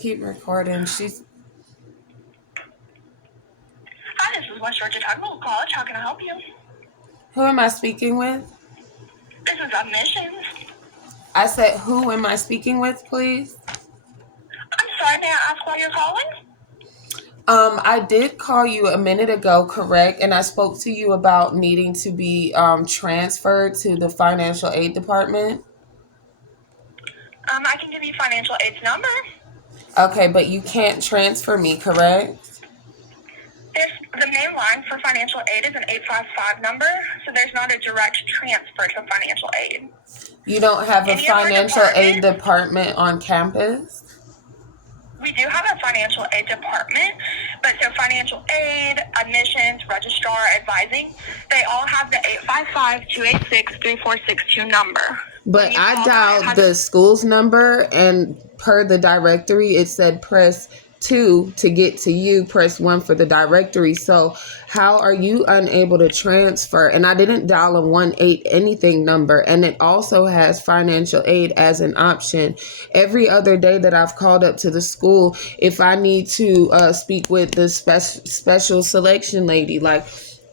Keep recording. Hi, this is West Georgia Technical College. How can I help you? Who am I speaking with? This is admissions. I said, who am I speaking with, please? I'm sorry, may I ask why you're calling? I did call you a minute ago, correct? And I spoke to you about needing to be transferred to the financial aid department. I can give you financial aid's number. Okay, but you can't transfer me, correct? The main line for financial aid is an 855 number, so there's not a direct transfer to financial aid. You don't have a Any other financial aid department? department on campus? We do have a financial aid department, but so financial aid, admissions, registrar, advising, they all have the 855-286-3462 number. But I dialed the school's number, and per the directory, it said press 2 to get to you, press 1 for the directory. So how are you unable to transfer? And I didn't dial a 1-8 anything number, and it also has financial aid as an option. Every other day that I've called up to the school, if I need to speak with the special selection lady, like,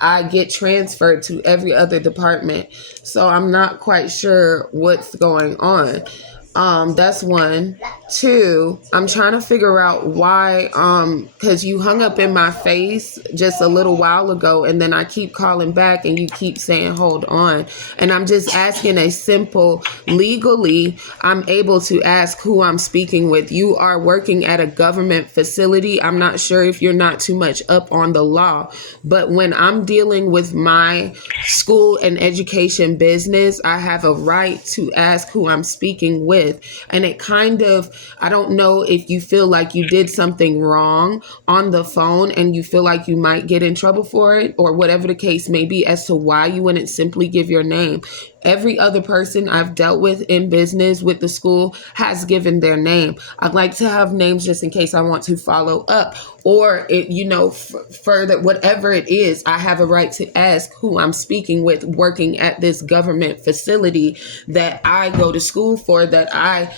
I get transferred to every other department. So I'm not quite sure what's going on. That's one. Two, I'm trying to figure out why, because you hung up in my face just a little while ago, and then I keep calling back and you keep saying, hold on. And I'm just asking a simple, legally, I'm able to ask who I'm speaking with. You are working at a government facility. I'm not sure if you're not too much up on the law, but when I'm dealing with my school and education business, I have a right to ask who I'm speaking with. And it kind of, I don't know if you feel like you did something wrong on the phone and you feel like you might get in trouble for it, or whatever the case may be, as to why you wouldn't simply give your name. Every other person I've dealt with in business with the school has given their name. I'd like to have names just in case I want to follow up, or further, whatever it is, I have a right to ask who I'm speaking with working at this government facility that I go to school for, that I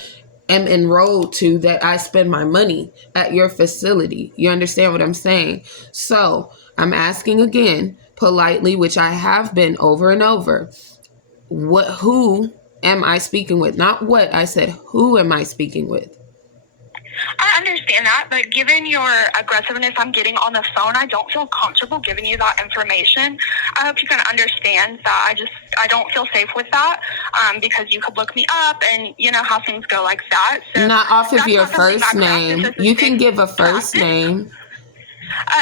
am enrolled to, that I spend my money at your facility. You understand what I'm saying? So I'm asking again, politely, which I have been over and over. Who am I speaking with? Not what. I said, who am I speaking with? I understand that, but given your aggressiveness I'm getting on the phone, I don't feel comfortable giving you that information. I hope you can understand that I don't feel safe with that, because you could look me up and you know how things go like that. So not off of your first name. You can give a first name.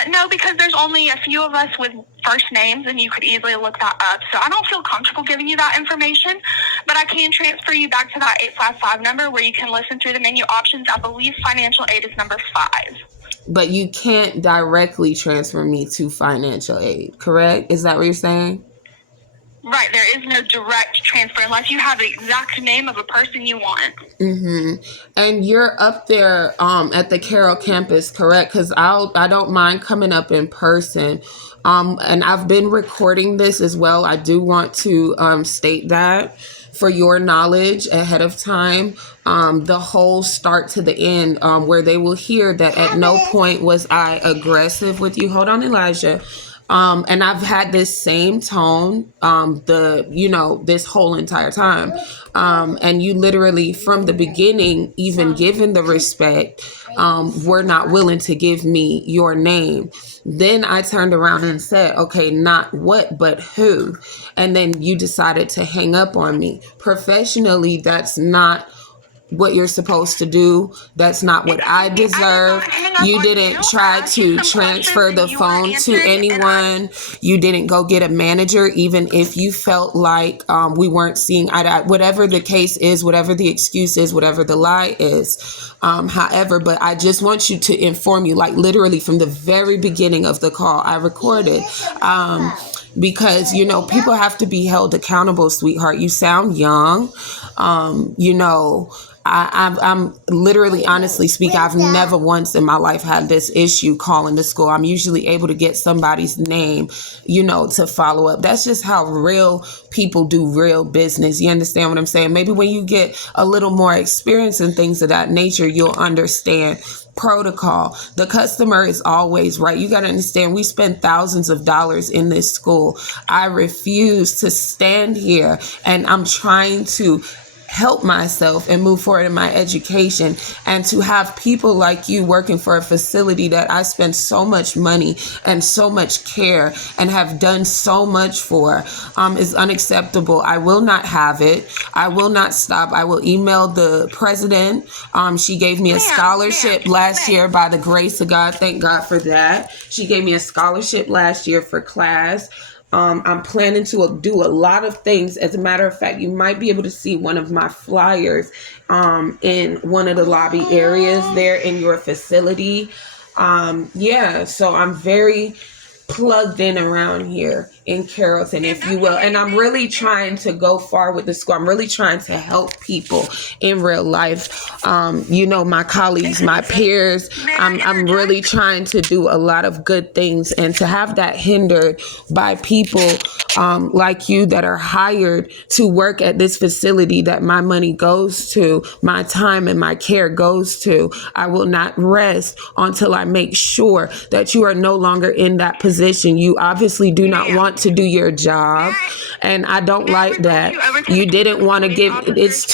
No, because there's only a few of us with first names, and you could easily look that up. So I don't feel comfortable giving you that information, but I can transfer you back to that 855 number where you can listen through the menu options. I believe financial aid is number 5. But you can't directly transfer me to financial aid, correct? Is that what you're saying? Right, there is no direct transfer unless you have the exact name of a person you want. Mm-hmm. And you're up there at the Carroll campus, correct? Because I don't mind coming up in person. And I've been recording this as well. I do want to state that for your knowledge ahead of time, the whole start to the end, where they will hear that at no point was I aggressive with you. Hold on, Elijah. And I've had this same tone, this whole entire time. And you literally, from the beginning, even given the respect, were not willing to give me your name. Then I turned around and said, okay, not what, but who. And then you decided to hang up on me. Professionally, that's not what you're supposed to do. That's not what I deserve. You didn't try to transfer the phone to anyone. You didn't go get a manager, even if you felt like we weren't seeing eye to eye. Whatever the case is, whatever the excuse is, whatever the lie is. However, but I just want you to inform you, like literally from the very beginning of the call, I recorded. Because, people have to be held accountable, sweetheart. You sound young, I'm literally, honestly speaking, I've never once in my life had this issue calling the school. I'm usually able to get somebody's name, to follow up. That's just how real people do real business. You understand what I'm saying? Maybe when you get a little more experience and things of that nature, you'll understand protocol. The customer is always right. You got to understand, we spend thousands of dollars in this school. I refuse to stand here, and I'm trying to help myself and move forward in my education, and to have people like you working for a facility that I spend so much money and so much care and have done so much for is unacceptable. I will not have it. I will not stop. I will email the president. She gave me a scholarship last year by the grace of God. Thank God for that. She gave me a scholarship last year for class. I'm planning to do a lot of things. As a matter of fact, you might be able to see one of my flyers in one of the lobby areas there in your facility. So I'm very plugged in around here in Carrollton, if you will. And I'm really trying to go far with the school. I'm really trying to help people in real life. My colleagues, my peers, I'm really trying to do a lot of good things, and to have that hindered by people like you that are hired to work at this facility that my money goes to, my time and my care goes to. I will not rest until I make sure that you are no longer in that position. You obviously do not want to do your job, and I don't like that. You didn't want to give. It's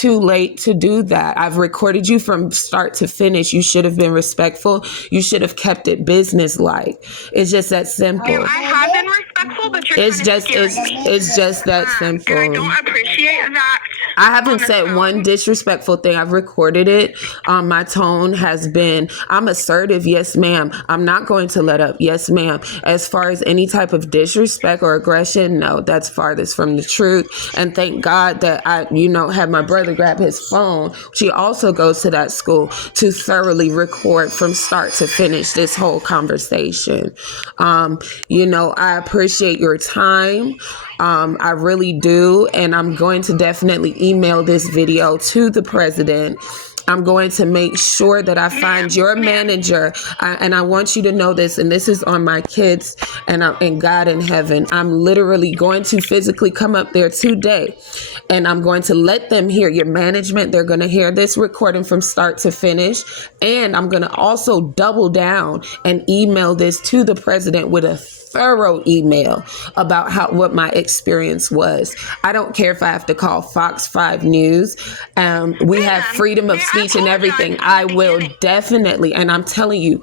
too late to do that. I've recorded you from start to finish. You should have been respectful. You should have kept it business-like. It's just that simple. I have been respectful, but you're It's just that simple. And I don't appreciate that. I haven't said one disrespectful thing. I've recorded it. My tone has been, I'm assertive. Yes, ma'am. I'm not going to let up. Yes, ma'am. As far as any type of disrespect or aggression, no, that's farthest from the truth. And thank God that I, had my brother grab his phone. She also goes to that school to thoroughly record from start to finish this whole conversation. I appreciate your time. I really do. And I'm going to definitely email this video to the president. I'm going to make sure that I find your manager. And I want you to know this, and this is on my kids and God in heaven. I'm literally going to physically come up there today, and I'm going to let them hear your management. They're going to hear this recording from start to finish. And I'm going to also double down and email this to the president with a thorough email about what my experience was. I don't care if I have to call Fox 5 News. We have freedom of speech and everything. I will definitely, and I'm telling you,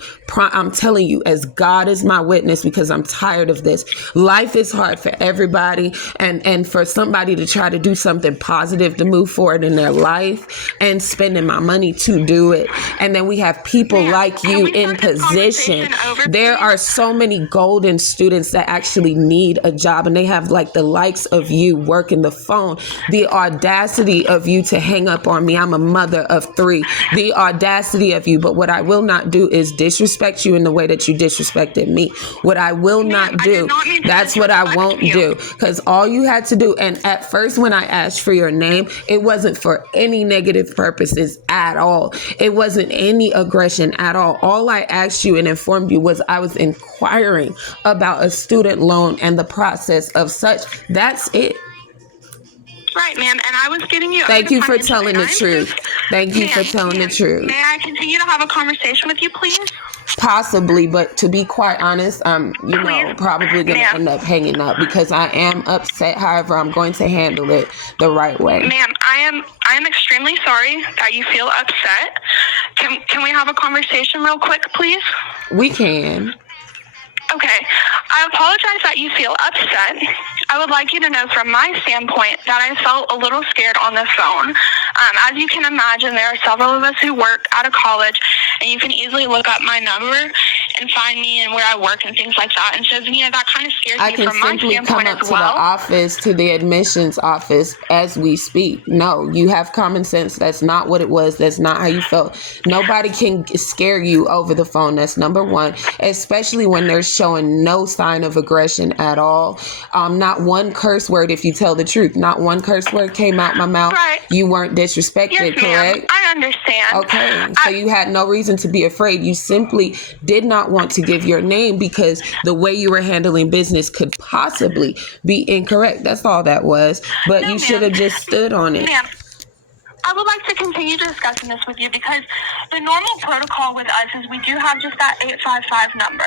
as God is my witness, because I'm tired of this. Life is hard for everybody, and for somebody to try to do something positive to move forward in their life, and spending my money to do it. And then we have people like you in position. There are so many golden students that actually need a job, and they have like the likes of you working the phone. The audacity of you to hang up on me. I'm a mother of 3. The audacity of you. But what I will not do is disrespect you in the way that you disrespected me. What I will not do, that's what I won't do. Because all you had to do, and at first when I asked for your name, it wasn't for any negative purposes at all. It wasn't any aggression at all. All I asked you and informed you was I was inquiring about a student loan and the process of such. That's it. Right, ma'am. And I was giving you. Thank you for telling the truth. Thank you for telling the truth. May I continue to have a conversation with you, please? Possibly, but to be quite honest, I'm, probably going to end up hanging up because I am upset. However, I'm going to handle it the right way. Ma'am, I am extremely sorry that you feel upset. Can we have a conversation real quick, please? We can. Okay. I apologize that you feel upset. I would like you to know from my standpoint that I felt a little scared on the phone. As you can imagine, there are several of us who work out of college, and you can easily look up my number and find me and where I work and things like that. And so, that kind of scares I me can from my simply come standpoint up as to well. the office, to the admissions office as we speak. No, you have common sense. That's not what it was. That's not how you felt. Nobody can scare you over the phone. That's number one, especially when they're showing no sign of aggression at all. Not one curse word, if you tell the truth. Not one curse word came out my mouth. Right. You weren't disrespected, Yes, ma'am. correct? I understand. Okay, so you had no reason to be afraid. You simply did not want to give your name because the way you were handling business could possibly be incorrect. That's all that was. But No, you should have ma'am. just stood on it. Ma'am, I would like to continue discussing this with you because the normal protocol with us is we do have just that 855 number.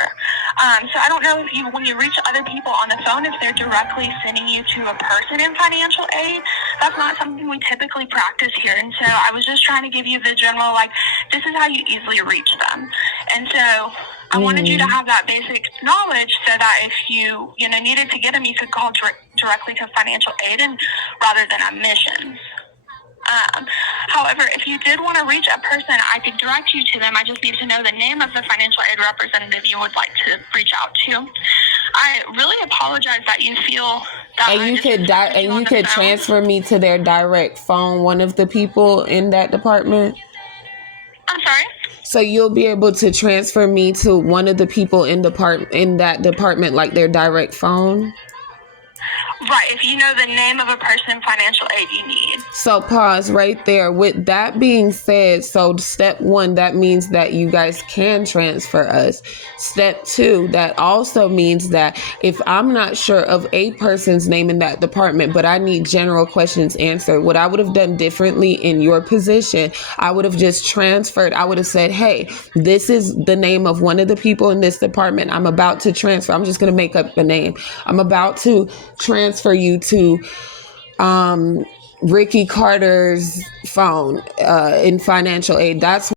So I don't know if when you reach other people on the phone, if they're directly sending you to a person in financial aid. That's not something we typically practice here. And so I was just trying to give you the general, this is how you easily reach them. And so I wanted you to have that basic knowledge so that if you needed to get them, you could call directly to financial aid and rather than admissions. However, if you did want to reach a person, I could direct you to them. I just need to know the name of the financial aid representative you would like to reach out to. I really apologize that you feel that. And you could transfer me to their direct phone, one of the people in that department. I'm sorry? So you'll be able to transfer me to one of the people in that department, like their direct phone? Right, if you know the name of a person in financial aid you need. So pause right there. With that being said, so step one, that means that you guys can transfer us. Step two, that also means that if I'm not sure of a person's name in that department, but I need general questions answered, what I would have done differently in your position, I would have just transferred. I would have said, hey, this is the name of one of the people in this department. I'm about to transfer. I'm just going to make up the name. I'm about to transfer you to Ricky Carter's phone in financial aid. That's